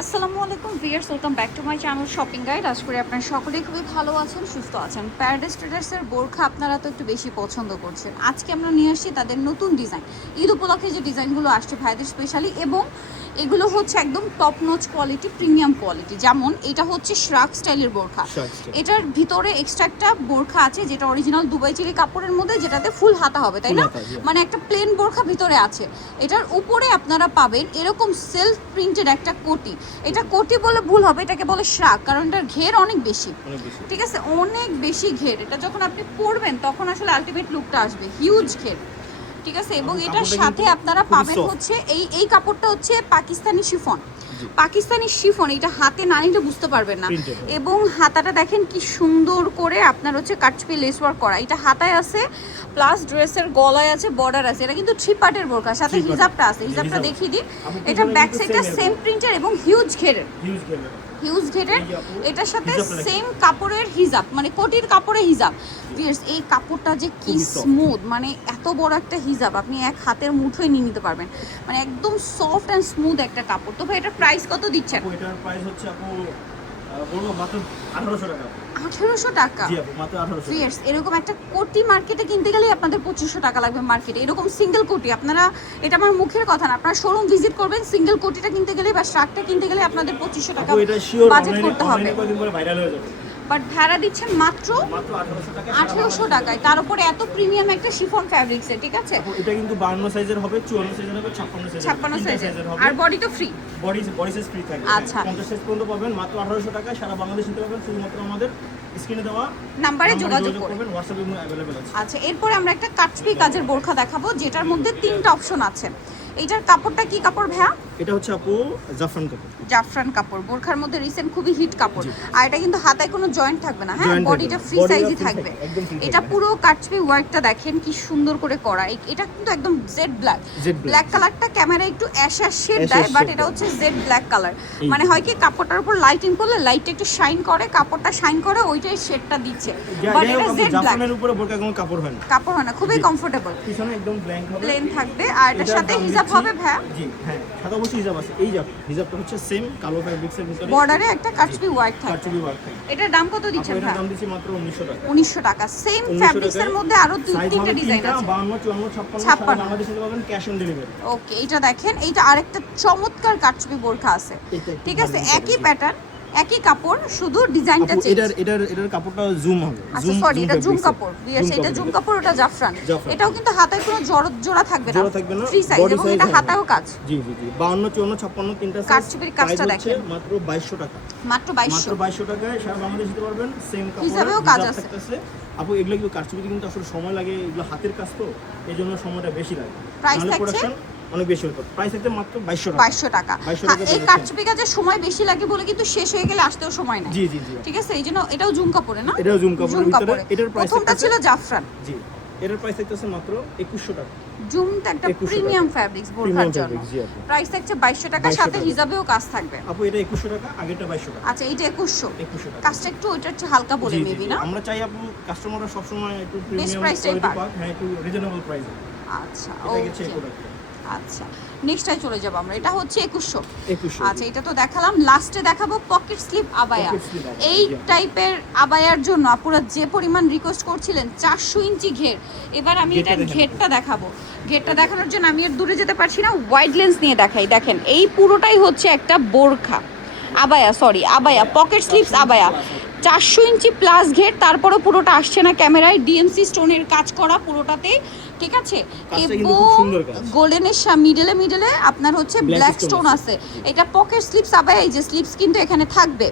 আসসালামু আলাইকুম viewers, welcome back to my channel shopping guide. আশা করি আপনারা সকলেই খুবই ভালো আছেন, সুস্থ আছেন। প্যারাডাইস ট্রেডার্সের বোরখা আপনারা তো একটু বেশি পছন্দ করছেন। আজকে আমরা নিয়ে আসছি তাদের নতুন ডিজাইন। ঈদ উপলক্ষে যে ডিজাইনগুলো আসছে ভাইদের স্পেশালি, এবং এগুলো হচ্ছে একদম top notch quality, premium quality. যেমন এটা হচ্ছে শ্রাক স্টাইলের বোরখা। এটার ভিতরে এক্সট্রা একটা বোরখা আছে যেটা অরিজিনাল দুবাই চিলি কাপড়ের মধ্যে, যেটাতে ফুল হাতা হবে, তাই না? মানে একটা প্লেন বোরখা ভিতরে আছে। এটার উপরে আপনারা পাবেন এরকম সেলফ প্রিন্টেড একটা কোটি। এটা কোটি বলে ভুল হবে, এটাকে বলে শ্রাক, কারণ এটার ঘের অনেক বেশি। ঠিক আছে, অনেক বেশি ঘের। এটা যখন আপনি পরবেন তখন আসলে আলটিমেট লুকটা আসবে, হিউজ ঘের। ঠিক আছে, এবং এটার সাথে আপনারা পাবেন হচ্ছে এই কাপড়টা হচ্ছে পাকিস্তানি শিফন। পাকিস্তানি শিফন, এটা হাতে না নিলে বুঝতে পারবেন না। এবং হাতাটা দেখেন কি সুন্দর করে আপনার হচ্ছে কাটছপি লেস ওয়ার্ক করা। এটা হাতায় আছে, প্লাস ড্রেসের গলায় আছে, বর্ডার আছে। এটা কিন্তু 3 পার্টের বোরকা, সাথে হিজাবটা আছে। হিজাবটা দেখিয়ে দিই। এটা ব্যাক সাইডটা সেম প্রিন্টের এবং হিউজ ঘেরের। এটার সাথে সেম কাপড়ের হিজাব, মানে কোটির কাপড়ে হিজাব। ভিউয়ার্স, এই কাপড়টা যে কি স্মুথ, মানে এত বড় একটা হিজাব আপনি এক হাতের মুঠোয় নিয়ে নিতে পারবেন। মানে একদম সফট এন্ড স্মুথ একটা কাপড়। তো ভাই এটার প্রাইস কত দিচ্ছেন? এটার প্রাইস হচ্ছে আপু বলবো মাত্র 1800 টাকা। 1800 টাকা? জি আপু, মাত্র 1800। ভিউয়ার্স, এরকম একটা কোটি মার্কেটে কিনতে গেলে আপনাদের 2500 টাকা লাগবে মার্কেটে। এরকম সিঙ্গেল কোটি আপনারা, এটা আমার মুখের কথা না, আপনারা শোরুম ভিজিট করবেন, সিঙ্গেল কোটিটা কিনতে গেলে বা শার্টটা কিনতে গেলে আপনাদের 2500 টাকা বাজেট করতে হবে। ভাইরাল হয়ে যাবে। বাট ভাড়া দিচ্ছেন মাত্র 1800 টাকায়, তার উপরে এত প্রিমিয়াম একটা শিফন ফ্যাব্রিক্সে। ঠিক আছে, এটা কিন্তু 52 সাইজের হবে, 54 সাইজের হবে, 56 সাইজের হবে, আর বডি তো ফ্রি। বডি সাইজ ফ্রি থাকবে। আচ্ছা, 50 সাইজ পর্যন্ত পাবেন মাত্র 1800 টাকায়। সারা বাংলাদেশ নিতে পারবেন শুধুমাত্র আমাদের স্ক্রিনে দেওয়া নম্বরে যোগাযোগ করবেন, WhatsApp এ अवेलेबल আছে। আচ্ছা, এরপরে আমরা একটা কাটছপি কাজের বোরখা দেখাবো, যেটার মধ্যে 3টা অপশন আছে। এইটার কাপড়টা কি কাপড় ভাইয়া? এটা হচ্ছে আপু জাফরান কাপড়। জাফরান কাপড়, বোরখার মধ্যে রিসেন্ট খুবই হিট কাপড়। আর এটা কিন্তু হাতায় কোনো জয়েন্ট থাকবে না, হ্যাঁ, বডিটা ফ্রি সাইজই থাকবে। এটা পুরো কাটছপি ওয়ার্কটা দেখেন কি সুন্দর করে করা। এটা কিন্তু একদম জেড ব্ল্যাক। ব্ল্যাক কালারটা ক্যামেরা একটু অ্যাশ শেড দেয়, বাট এটা হচ্ছে জেড ব্ল্যাক কালার। মানে হয় কি কাপড়টার উপর লাইটিং করলে লাইটটা একটু শাইন করে, কাপড়টা শাইন করে, ওইটাই শেডটা দিচ্ছে। বাট এটা জেড ব্ল্যাক। জাফরানের উপরে বোরকা কোনো কাপড় হয় না, কাপড় হয় না, খুবই কমফোর্টেবল। পিছনে একদম ব্ল্যাঙ্ক হবে, প্লেন থাকবে। আর এটার সাথে হিজাব হবে ভাইয়া? জি হ্যাঁ, সাথে অবশ্যই হিজাব আছে। এই হিজাবটা হচ্ছে সেম কালো ফ্যাব্রিক্সের ভিতরে, বর্ডারে একটা কাটছপি ওয়ার্ক থাকে। কাটছবি ওয়ার্ক থাকে। এটার দাম কত দিচ্ছেন ভাই? এটার দাম দিচ্ছি মাত্র 1900 টাকা। 1900 টাকা। সেম ফ্যাব্রিক্সের মধ্যে আরো 3টা ডিজাইন আছে। 52, 54, 56 বাংলাদেশে পাবেন ক্যাশ অন ডেলিভারি। ওকে, এটা দেখেন, এইটা আরেকটা চমৎকার কাটছবি বোরখা আছে। ঠিক আছে, একই প্যাটার্ন, একই কাপড়, শুধু ডিজাইনটা চেঞ্জ। এটার কাপড়টা জুম হবে। আচ্ছা সরি, এটা জুম কাপড়। ভিউয়ার্স, এটা জুম কাপড়, ওটা জাফরান। এটাও কিন্তু হাতায় কোনো জোড়া থাকবে না, ফ্রি সাইজ, এবং এটা হাতায়ও কাজ। জি জি জি, 52, 54, 56 তিনটা সাইজ। কাটছবির কাজটা দেখেন, মাত্র 2200 টাকা। মাত্র 2200 টাকায় সারা বাংলাদেশ দিতে পারবেন। সেম কাপড়, হিসাবেও কাজ আছে। আপু এগুলো কিন্তু কাটছবিতে কিন্তু আসলে সময় লাগে, এগুলো হাতের কাজ তো, এইজন্য সময়টা বেশি লাগে। প্রাইস থাকছে অনেক বেশি হতো। প্রাইস একদম মাত্র 2200 টাকা। এই কাটছবি কাজের সময় বেশি লাগে বলে কিন্তু শেষ হয়ে গেলে আসতেও সময় নাই। জি জি জি, ঠিক আছে, এইজন্য এটাও জুম কাপড়ে না? এটাও জুম কাপড়ের ভিতরে। এটার প্রাইস প্রথমটা ছিল জাফরান। জি, এটার প্রাইস থাকতেছে মাত্র 2100 টাকা। জুমটা একটা প্রিমিয়াম ফ্যাব্রিক্স বোরখার জন্য। প্রাইস থাকছে 2200 টাকা, সাথে হিজাবেও কাজ থাকবে। আপু এটা 2100 টাকা, আগেরটা 2200 টাকা। আচ্ছা, এইটা 2100 টাকা। কাজটা একটু ওইটা একটু হালকা বলে মেবি না? আমরা চাই আপু কাস্টমাররা সব সময় একটু প্রিমিয়াম প্রাইসটাই কোয়ালিটি পাক, হ্যাঁ একটু রিজনেবল প্রাইসে। আচ্ছা ওকে, আচ্ছা, নেক্সটটাই চলে যাব আমরা। এটা হচ্ছে 2100। আচ্ছা, জি। এটা তো দেখালাম। লাস্টে দেখাবো পকেট স্লিপ আবায়া। এই টাইপের আবায়ার জন্য আপুরা যে পরিমাণ রিকোয়েস্ট করছিলেন, 400 ইঞ্চি ঘের। এবার আমি এটার ঘেরটা দেখাবো। ঘেরটা দেখানোর জন্য আমি আর দূরে যেতে পারছি না, ওয়াইড লেন্স নিয়ে দেখাই। দেখেন, এই পুরোটাই হচ্ছে একটা বোরখা আবায়া, সরি আবায়া, পকেট স্লিপস আবায়া। 400 ইঞ্চি প্লাস ঘের, তারপরও পুরোটা আসছে না ক্যামেরায়। ডিএমসি স্টোনের কাজ করা পুরোটাতে। ঠিক আছে, এবং গোল্ডেনের মিডলে আপনার হচ্ছে ব্ল্যাক স্টোন আছে। এটা পকেট স্লিপস আবায়া, এই যে স্লিপস কিন্তু এখানে থাকবে।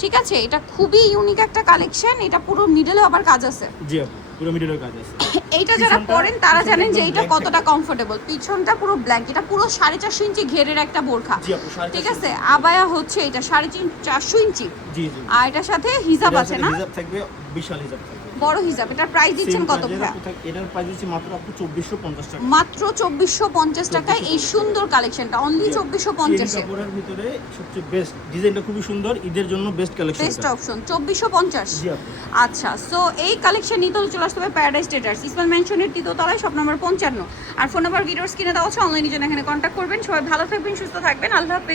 ঠিক আছে, এটা খুবই ইউনিক একটা কালেকশন। এটা পুরো মিডলে আবার কাজ আছে। জি আপু, পুরো মিডলের কাজ আছে। এইটা যারা পরেন তারা জানেন যে এটা কতটা কমফোর্টেবল। পিছনটা পুরো ব্ল্যাঙ্ক। এটা পুরো 4.5 ইঞ্চি ঘেরের একটা বোরখা। ঠিক আছে, আবায়া হচ্ছে এটা 4.5 ইঞ্চি। জি জি, আর এটার সাথে হিজাব আছে না? হিজাব থাকবে, বিশাল হিজাব থাকবে, বড় হিজাব। এটার প্রাইস দিচ্ছেন কত ভাই? এটার প্রাইস দিচ্ছি মাত্র আপু 2450 টাকা। মাত্র 2450 টাকায় এই সুন্দর কালেকশনটা, অনলি 2450 এ। কাপড়ের ভিতরে সবচেয়ে বেস্ট ডিজাইনটা, খুবই সুন্দর, ঈদের জন্য বেস্ট কালেকশন, বেস্ট অপশন 2450। জি আপু। আচ্ছা, সো এই কালেকশন নিতে হলে চলে আসতে হবে প্যারাডাইস ট্রেডার্স, ইসমাইল মেনশনের 3য় তলায়, শপ নাম্বার 55। আর ফোন নাম্বার ভিডিওর স্ক্রিনে দেওয়া আছে, অনলাইনে জন্য এখানে কন্ট্যাক্ট করবেন। সবাই ভালো থাকবেন, সুস্থ থাকবেন, আল্লাহ হাফেজ।